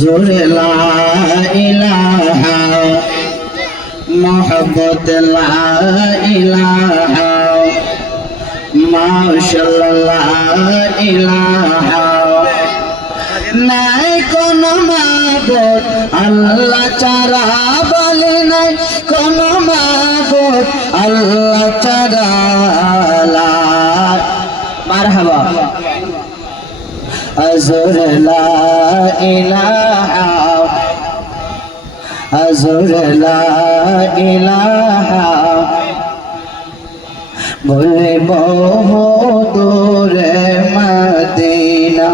জোরে ইলাহা লা ইলাহা মাশাআল্লাহ লা ইলাহা নাই কোন মাবুদ, আল্লাহ চারা বলে নাই কোন মাবুদ, আল্লাহ লা। মারহাবা। হজুর লা ইলাহা হজুর লা ইলাহা বলব দূরে মদিনা,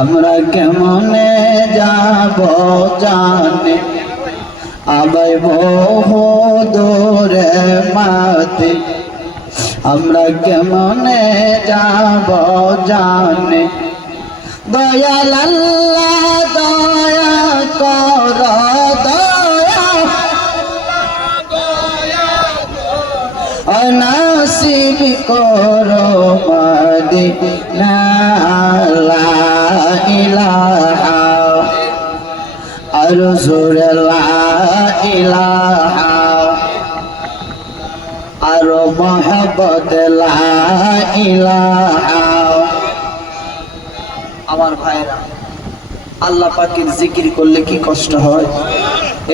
আমরা কেমনে যাব জানে? আবার বহু দূরে মাতে আমরা কেমনে যাব জানে? দয়াল আল্লাহ দয়া কর দয়া। অনাসিব কর মদিনা ইলাহা। আর জোরে ইলাহা। আর ইলাহা। আমার ভাইরা। আল্লাহ পাকের জিকির করলে কি কষ্ট হয়?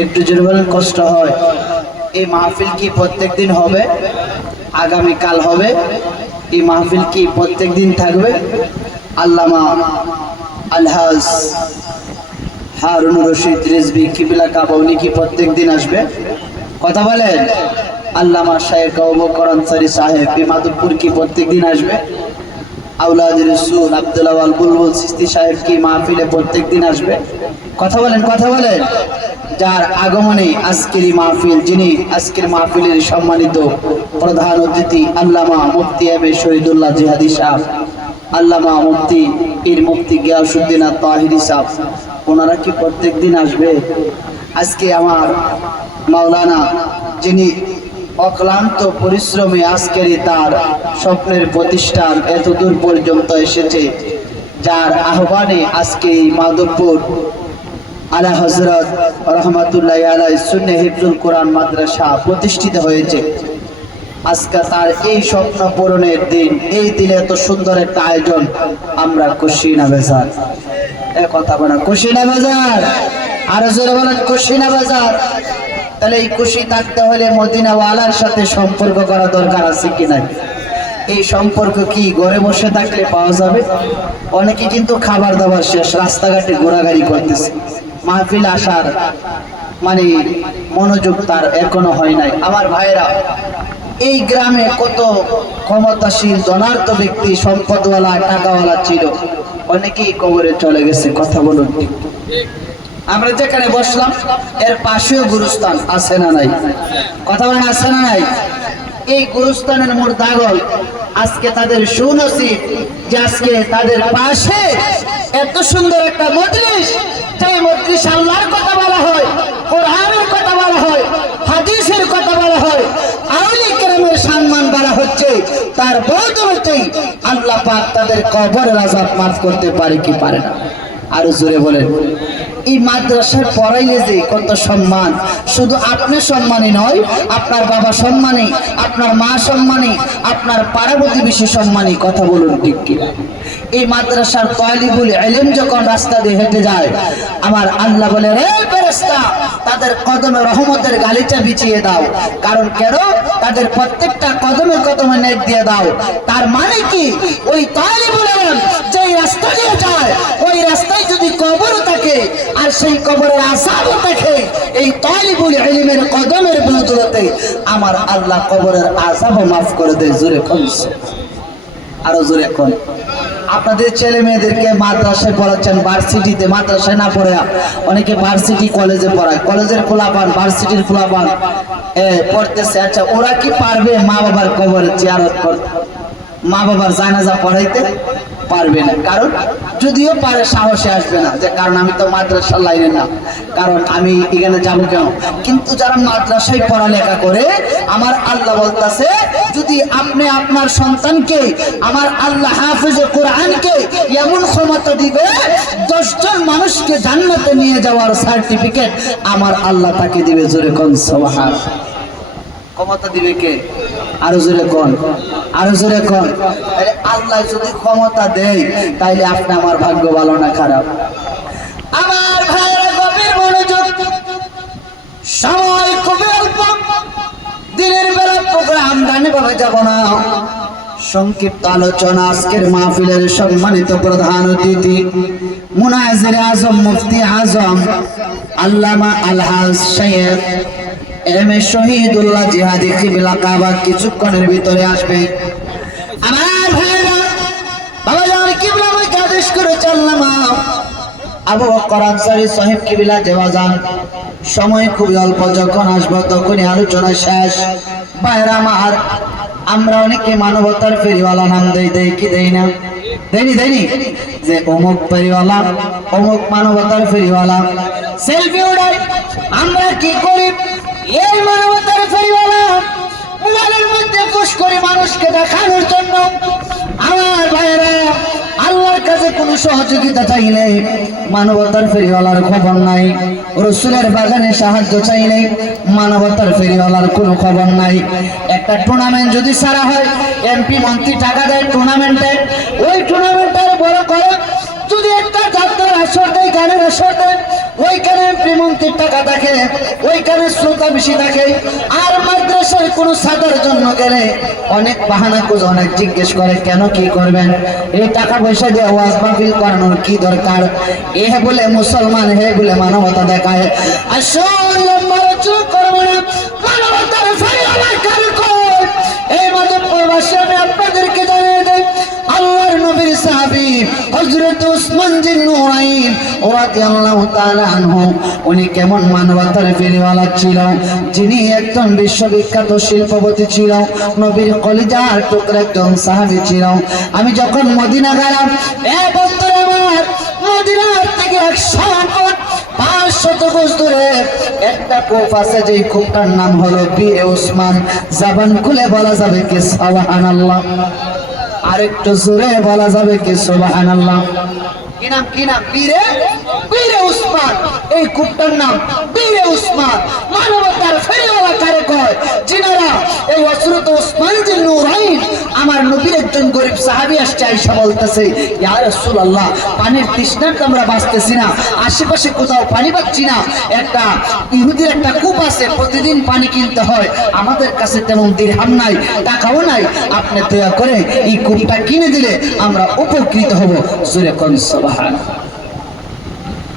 একটু জোরে বলেন, কষ্ট হয়। এই মাহফিল কি প্রত্যেক দিন হবে? আগামী কাল হবে? এই মাহফিল কি প্রত্যেক দিন থাকবে? আল্লামা আলহাজ হারুন রশিদ রেজবি কিবিলা কাবা উনি কি প্রত্যেক দিন আসবে? কথা বলেন। আল্লামা শাহেখ আবুবকর আনসারী সাহেব বিমাদুরপুর কি প্রত্যেক দিন আসবে? রসুল বুলবুল সিস্তি সাহেব কি মাহফিলে প্রত্যেক দিন আসবে? কথা বলেন কথা বলেন। যার আগমনে আজকের মাহফিল, যিনি আজকের সম্মানিত প্রধান অতিথি, আল্লামা মুফতি এম শহীদুল্লাহ জিহাদি সাহ আল্লামা মুফতি পীর মুফতি গিয়াসুদ্দিন আর তাহিরি সাহ ওনারা কি প্রত্যেক দিন আসবে? আজকে আমার মাওলানা যিনি অক্লান্ত পরিশ্রমে আজকের এই তার স্বপ্নের প্রতিষ্ঠান এত দূর পর্যন্ত এসেছে, যার আহ্বানে আজকে এই মাধবপুর আলা হজরত রহমাতুল্লাহ আলাই সুন্নে হিফজুল কোরআন মাদ্রাসা প্রতিষ্ঠিত হয়েছে। আজকে তার এই স্বপ্ন পূরণের দিন, এই দিনে এত সুন্দর একটা আয়োজন আমরা খুশি না বেজার। এ কথা বলা খুশি না বাজার। আরও জোরে বলেন, খুশি না বাজার। তাহলে এই খুশি থাকতে হলে মদিনাওয়ালার সাথে সম্পর্ক করা দরকার আছে কি নাই? এই সম্পর্ক কি ঘরে বসে থাকলে পাওয়া যাবে? অনেকে কিন্তু খাবার দাবার শেষ, রাস্তাঘাটে ঘোরাঘুরি করতেছে। মাহফিল আসার মানে মনোযোগ তার এখনও হয় নাই। আমার ভাইরা এই গ্রামে কত ক্ষমতাশীল ধনার্থ ব্যক্তি, সম্পদওয়ালা, টাকাওয়ালা ছিল। অনেকেই কবরে চলে গেছে, কথা বলুন। ঠিক আমরা যেখানে বসলাম, এর পাশেও গুরুস্থান আছে না নাই? কথা বলেন, আছে না নাই? এই গুরুস্থানের মুর্দাগল আজকে তাদের সুনসিব যে আজকে তাদের পাশে এত সুন্দর একটা মজলিস সেই মজলিস আল্লাহর কথা বলা হয়, কোরআনের কথা বলা হয়, হাদিসের কথা বলা হয় আউলি কেরামের সম্মান বলা হচ্ছে, তার বদলতেই আল্লাহ পাক তাদের কবরের আজাব মাফ করতে পারে কি পারে না? আরও জোরে বলেন। এই মাদ্রাসায় পড়াইলে যে কত সম্মান? শুধু আপনি সম্মানে নয়, আপনার বাবা সম্মানে আপনার মা সম্মানে আপনার পাড়া প্রতিবেশী সম্মানে কথা বলুন ঠিক কিনা? এই মাদ্রাসার কয়ালিগুলি এলেম যখন রাস্তা দিয়ে হেঁটে যায়, আমার আল্লাহ বলে রে ফেরেশতা তাদের কদমে রহমতের গালিচা বিছিয়ে দাও। কারণ কেন? তাদের প্রত্যেকটা কদমে কদমে নেট দিয়ে দাও। তার মানে কি? ওই তয়লিবুল এলেম যেই রাস্তা দিয়ে যায়, ওই রাস্তায় যদি কবরও থাকে, আর সেই কবরের আসাবও থাকে, এই তয়লিবুল এলিমের কদমের বদলতে আমার আল্লাহ কবরের আসাবও মাফ করে দেয়, জোরে কমছে আরও জোরে এখন। আপনাদের ছেলে মেয়েদেরকে মাদ্রাসায় পড়াচ্ছেন ভার্সিটিতে মাদ্রাসায় না পড়ে অনেকে ভার্সিটি কলেজে পড়ায়। কলেজের খোলা পান ভার্সিটির খোলা পান এ, পড়তেছে। আচ্ছা ওরা কি পারবে মা বাবার কবর জিয়ারত করতে? মা বাবার জানাজা পড়াইতে? পারবে না। কারণ যদিও পারে, সাহসে আসবে না যে, কারণ আমি তো মাদ্রাসা লাইনে না। কারণ আমি এখানে যাব কেন? কিন্তু যারা মাদ্রাসায় পড়ালেখা করে, আমার আল্লাহ বলতেছে, যদি আপনি আপনার সন্তানকে, আমার আল্লাহ হাফিজে কোরআনকে এমন ক্ষমতা দিবে, দশজন মানুষকে জান্নাতে নিয়ে যাওয়ার সার্টিফিকেট আমার আল্লাহ তাকে দিবে। জোরে কোন সবাহার ক্ষমতা দিবে কে? আরও জোরে কোন, আরও জোরে কোন। আল্লাহ যদি ক্ষমতা দেয়, তাইলে আপনি আমার ভাগ্য ভালো না খারাপ। দিনের বেলা প্রোগ্রাম না। সংক্ষিপ্ত আলোচনা, আজকের মাহফিলের সম্মানিত প্রধান অতিথি, মুনাজির আজম মুফতি আজম, আল্লামা আলহাজ শেখ এম এ শহীদুল্লাহ জিহাদি কিবলা কাবা কিছুক্ষণের ভিতরে আসবে। আমার ভাইরা, বাবা জান কিবলা আমাকে আদেশ করে চললাম। আবু বকর আনসারী সাহেব কিবলা কিবিলা দেওয়াজান সময় খুবই অল্প, যখন আসব তখনই আলোচনা শেষ। বাইরে আমার, আমরা অনেকে মানবতার ফেরিওয়ালা নাম দেই দেই কি দেই না? দেয়নি দেয়নি যে অমুক ফেরিওয়ালা, অমুক মানবতার ফেরিওয়ালা। সেলফি উড়াই, আমরা কি করি? এই মানবতার ফেরিওয়ালা মোবাইলের মধ্যে পুশ করে মানুষকে দেখানোর জন্য আমার ভাইরা আল্লাহর কাছে কোনো সহযোগিতা চাইলে মানবতার ফেরিওয়ালার খবর নাই, রসুলের বাগানে সাহায্য চাইলে মানবতার ফেরিওয়ালার কোনো খবর নাই। একটা টুর্নামেন্ট যদি সারা হয় এমপি মন্ত্রী টাকা দেয় টুর্নামেন্টে ওই টুর্নামেন্টের বড় করে যদি একটা আসর দেয়, গানের আসর দেয় ওইখানে এমপি টাকা দেখে, ওইখানে শ্রোতা বেশি থাকে আর মাদ্রাসার কোনো সাদার জন্য গেলে অনেক বাহানা খুঁজে, অনেক জিজ্ঞেস করে, কেন কি করবেন? এই টাকা পয়সা দিয়ে ওয়াজ মাহফিল করানোর কি দরকার? এ বলে মুসলমান, হে বলে মানবতা দেখায়। আসল করব না, মানবতার এই মাধবপুরবাসী আমি হযরত উসমান জিন নুরাইন রাদিয়াল্লাহু তাআলা আনহু, উনি কেমন মানবতার ফেরিওয়ালা ছিল, যিনি একজন বিশ্ববিখ্যাত শিল্পপতি ছিল, নবীর কলিজার টুকরা একজন সাহাবী ছিল। আমি যখন মদিনা গেলাম, এ বন্ধুরা আমার, মদিনার থেকে এক দূরে একটা আছে নাম হলো বীর উসমান। জাবান খুলে বলা যাবে কি, সাবাহানাল্লাহ। আরেকটু জোরে বলা যাবে কি সুবহানাল্লাহ। কি নাম কি নাম? বীরে বীরে উসমান, এই কূপটার নাম বীরে উসমান। মানবতার ফেরিওয়ালা কারে কয়? যিনারা এই হযরত উসমান যে নূরাইন, আমার নবীর একজন গরিব সাহাবী আসছে আয়েশা বলতেছে, ইয়া রাসূলুল্লাহ, পানির তৃষ্ণার্ত আমরা বাঁচতেছি না, আশেপাশে কোথাও পানি পাচ্ছি না। একটা ইহুদির একটা কূপ আছে, প্রতিদিন পানি কিনতে হয়, আমাদের কাছে তেমন দিরহাম নাই, টাকাও নাই। আপনি দয়া করে এই কূপটা কিনে দিলে আমরা উপকৃত হব। সুরে কোন সুবহান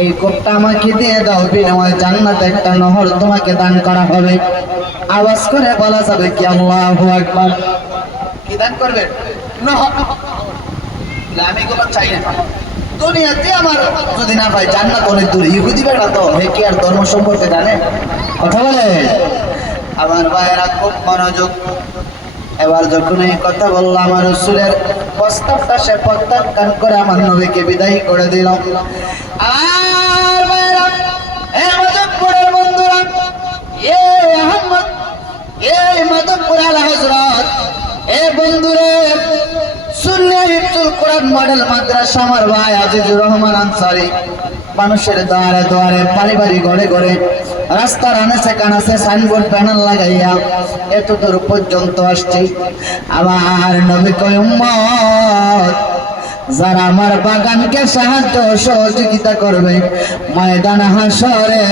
এই কোপটা আমাকে দিয়ে দাও বিনিময়ে জান্নাত একটা নহর তোমাকে দান করা হবে। আওয়াজ করে বলা যাবে কি আল্লাহু আকবার। কি দান করবে? নহর। আমি এগুলো চাই না। দুনিয়াতে আমার যদি না পাই তো কি আর ধর্ম জানে। কথা বলে। আমার খুব মনোযোগ। এবার কথা বলল আমার প্রস্তাবটা সে প্রত্যাখ্যান করে আমার নবীকে বিদায় করে দিল। আর এ মাধবপুরের বন্ধুরা, এ আহমদ এ মাধবপুর আল হজরত এ বন্ধুরে, সুন্নি কোরআন মডেল মাদ্রাসা আমার ভাই আজিজুর রহমান আনসারি, মানুষের দ্বারে দ্বারে পারিবারিক ঘরে ঘরে রাস্তার আনাচে কানাচে সাইনবোর্ড প্যানেল লাগাইয়া এত দূর পর্যন্ত আসছি। আবার নবী কয় যারা আমার বাগানকে সাহায্য সহযোগিতা করবে, ময়দান হাসরে,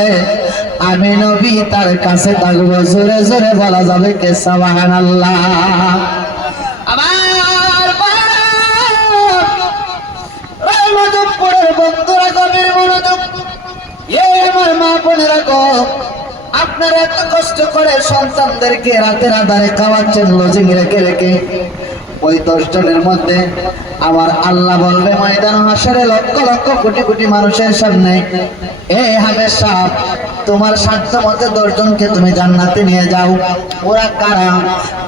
আমি নবী তার কাছে থাকব। জোরে জোরে বলা যাবে কে? সাবাহান আল্লাহ বন্ধুরা মা আপনারা এত কষ্ট করে সন্তানদেরকে রাতের আধারে খাওয়াচ্ছেন লজিং রেখে রেখে। ওই দশ জনের মধ্যে আবার আল্লাহ বলবে, ময়দান হাসারে লক্ষ লক্ষ কোটি কোটি মানুষের সামনে, এ হাবের সাপ তোমার সাধ্য মতে দশজনকে তুমি জান্নাতে নিয়ে যাও। ওরা কারা?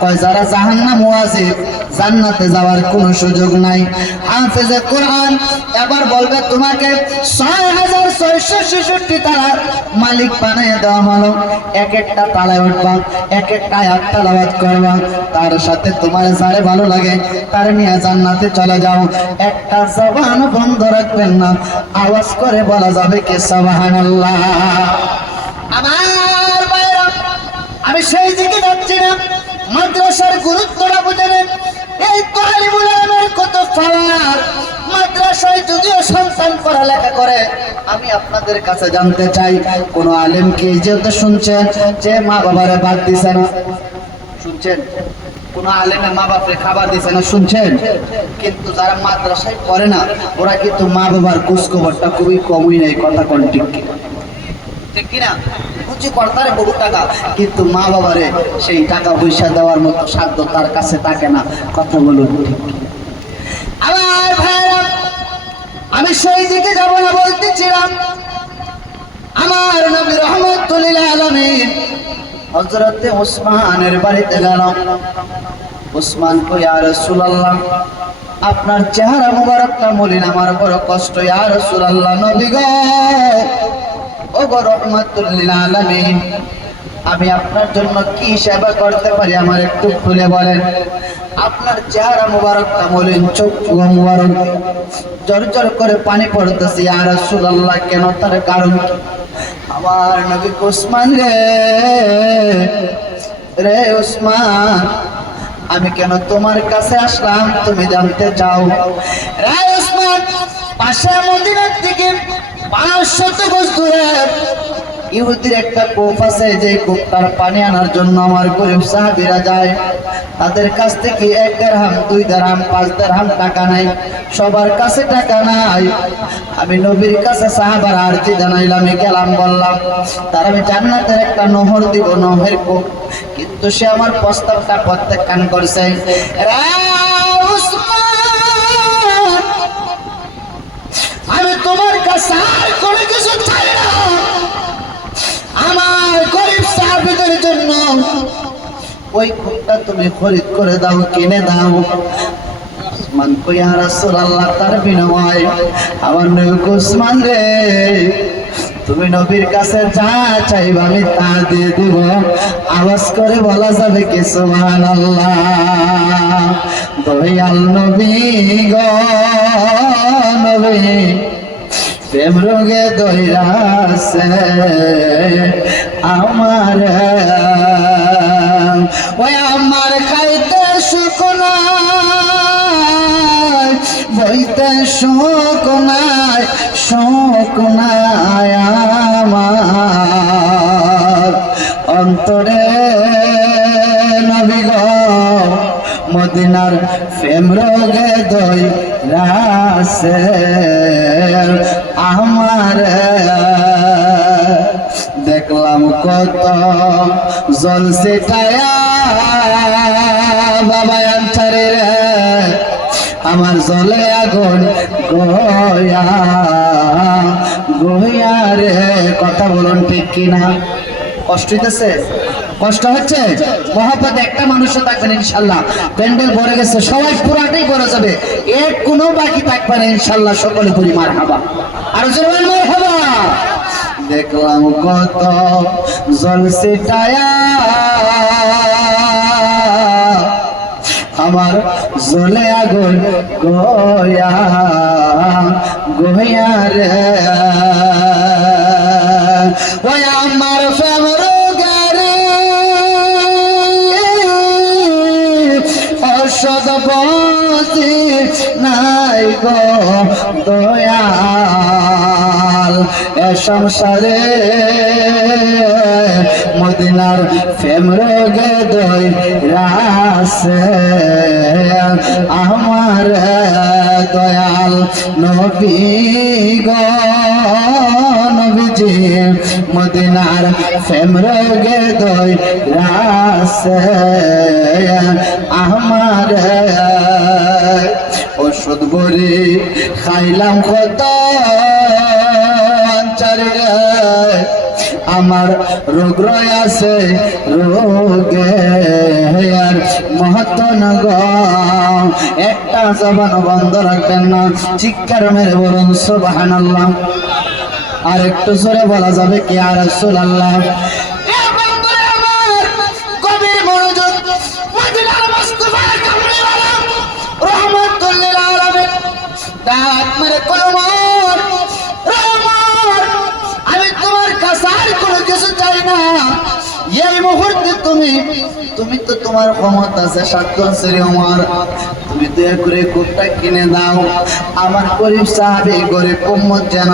কয়, যারা জাহান্নাম ওয়াজিব, জান্নাতে যাওয়ার কোনো সুযোগ নাই। হাফেজে কোরআন এবার বলবে, তোমাকে ছয় হাজার ছয়শো ছেষট্টি তালার মালিক বানিয়ে দেওয়া হলো। এক একটা তালায় উঠবা, এক একটা আয়াত তালাবাদ করবা। তার সাথে তোমার যারে ভালো লাগে, তার নিয়ে জান্নাতে চলে যাও। একটা জবান বন্ধ রাখবেন না। আওয়াজ করে বলা যাবে কে, সাবাহানাল্লাহ। আমার ভাইরা, আমি সেই দিকে যাচ্ছি না। মাদ্রাসার গুরুত্বটা বুঝে নেন। এই তালিবুল আলমের কত পাওয়ার মাদ্রাসায় যদিও সন্তান পড়ালেখা করে, আমি আপনাদের কাছে জানতে চাই, কোন আলেম কি যেহেতু শুনছেন যে মা বাবারে বাদ দিছে না? শুনছেন? কোন আলেমে মা বাপরে খাবার দিছে না? শুনছেন? কিন্তু যারা মাদ্রাসায় পড়ে না, ওরা কিন্তু মা বাবার কুচখবরটা খুবই কমই নেই কথা কিনা? ঠিক কিনা? পুঁজি কর্তারে বহু টাকা কিন্তু মা বাবারে সেই টাকা পয়সা দেওয়ার মতো সাধ্য তার কাছে থাকে না। কথা বলুন ঠিক? আমার ভাইরা, আমি সেই দিকে যাব না বলতেছিলাম। আমার নবী রহমতুল্লিল আলমিন হজরতে ওসমানের বাড়িতে গেলাম ওসমান কই আর রাসূলুল্লাহ, আপনার চেহারা মুবারকটা মলিন, আমার বড় কষ্ট। ইয়া রাসূলুল্লাহ, নবী গো ও গো রহমাতুল্লিল আলামিন আমি আপনার জন্য কি সেবা করতে পারি আমার একটু খুলে বলেন। আপনার চেহারা মুবারকটা মলিন চোখ মুবারক। জর জর করে পানি পড়তেছি আর রাসূলুল্লাহ, কেন তার কারণ কি? আমার নবী ওসমান রে রে ওসমান, আমি কেন তোমার কাছে আসলাম? তুমি জানতে চাও। রে ওসমান পাশে মদিনার দিকে ইহুদির একটা কূপ আছে, যে পানি আনার জন্য আমার গরিব সাহাবিরা যায়। তাদের কাছ থেকে এক দুই পাঁচ টাকা নাই সবার কাছে টাকা নাই। আমি নবীর কাছে সাহাবার আরতি জানাইলাম গেলাম, বললাম, তার আমি জান্নাতের একটা নহর দিব নহর কূপ। কিন্তু সে আমার প্রস্তাবটা প্রত্যাখ্যান করছে আমি তোমার কাছে ওই তুমি করে দাও, কিনে কই আর তার বিনিময় আমার নবী রে তুমি নবীর কাছে যা চাইবা আমি তা দিয়ে দিব। আওয়াজ করে বলা যাবে কি, সুবহানাল্লাহ। দয়াল নবী গো, নবী। প্রেম রোগে দইরাছে আমার। ওই আমার খাইতে শুকনায় বইতে শুকনায় শুকনায় আমার। অন্তরে নবী গো মদিনার প্রেম রোগে দই রাসে আমার দেখলাম কত জল বাবা আনসারে রে। আমার জলে আগুন গয়া গয়া রে। কথা বলুন ঠিক কিনা? কষ্ট হইতেছে? কষ্ট হচ্ছে? মহাপদ একটা মানুষও থাকবেন ইনশাল্লাহ। প্যান্ডেল ভরে গেছে, সবাই পুরাটাই ভরে যাবে। এক কোনো বাকি থাকবে না, ইনশাল্লাহ, সকলে আর জোর মার হাবা দেখলাম কত জল সেটায়া আমার জলে আগুন গয়া গয়া রে। ওই দয়াল, এ সংসারে মদিনার ফেম রোগে দই রাসে। আমার দয়াল নবী গো, নবীজি, মদিনার ফেম রোগে দই রাসে। আমার ওষুধ বড়ি খাইলাম কত আমার রোগ রয়াছে রোগে আর মহত্ব নগ একটা জবান বন্ধ রাখবেন না, চিৎকার মেরে বলুন সুবাহান আর একটু সরে বলা যাবে কি আর রসুল আল্লাহ ডাক মেরে কলমার আমি তোমার কাছে আর কোনো কিছু চাই না। এই মুহূর্তে তুমি তুমি তো তোমার ক্ষমতা আছে, সাধ্য আছে রে আমার তুমি দয়া করে কূপটা কিনে দাও। আমার গরিব সাহাবি গরিব উম্মত যেন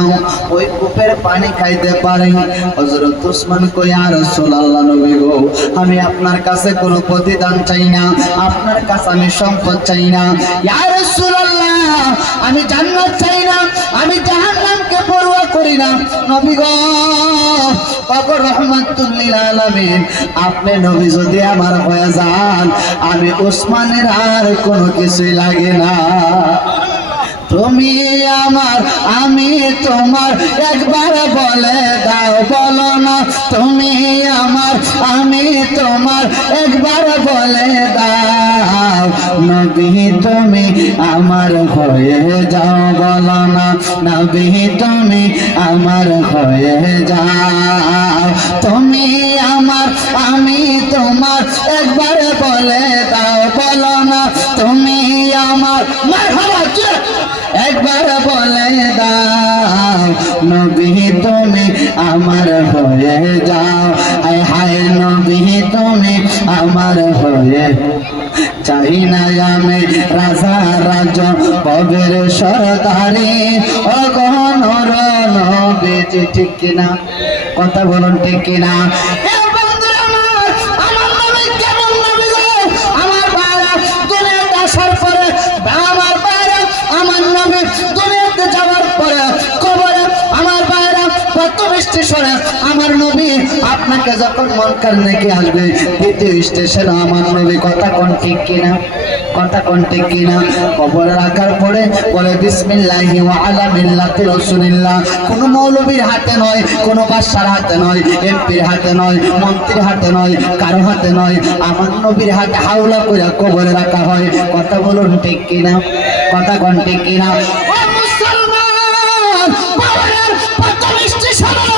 ওই কূপের পানি খাইতে পারে। হযরত উসমান কই আর রাসূলুল্লাহ নবী গো, আমি আপনার কাছে কোনো প্রতিদান চাই না। আপনার কাছে আমি সম্পদ চাই না। ইয়া রাসূলুল্লাহ, আমি জান্নাত চাই না। আমি জাহান্নামকে পরোয়া করি না। নবী গো রহমাতুল্লিল আলামিন, আপনি নবী যদি আমার হয়ে যান, আমি ওসমানের আর কোনো কিছুই লাগে না। তুমি আমার, আমি তোমার। একবার বলে দাও, বলো না। তুমি আমার, আমি তোমার। একবার বলে দাও, নবী তুমি আমার হয়ে যাও, বলো না। নবী তুমি আমার হয়ে যাও। তুমি আমার, আমি তোমার। একবার বলে দাও, বলো একবার বলে দাও, নবী তুমি আমার হয়ে যাও। আয় হায় নবী তুমি আমার হয়ে। চাই না আমি রাজা রাজ কবের সরকারি অগণর নবীজি, ঠিক কিনা? কথা বলুন, ঠিক কিনা? স্টেশনে আমার নবী আপনাকে যখন মন নাকি আসবে, দ্বিতীয় স্টেশনে আমার নবী কথা কোন ঠিক কিনা? কথা কোন ঠিক কিনা? কবরে রাখার পরে বলে, বিসমিল্লাহি ওয়া আলা মিল্লাতি রাসূলিল্লাহ। কোন মৌলবীর হাতে নয়, কোন বাদশার হাতে নয়, এমপির হাতে নয়, মন্ত্রীর হাতে নয়, কারও হাতে নয়। আমার নবীর হাতে হাওলা করে কবরে রাখা হয়। কথা বলুন ঠিক কিনা? কথা কোন ঠিক কিনা? মুসলমান পাওয়ার প্রথম স্টেশনে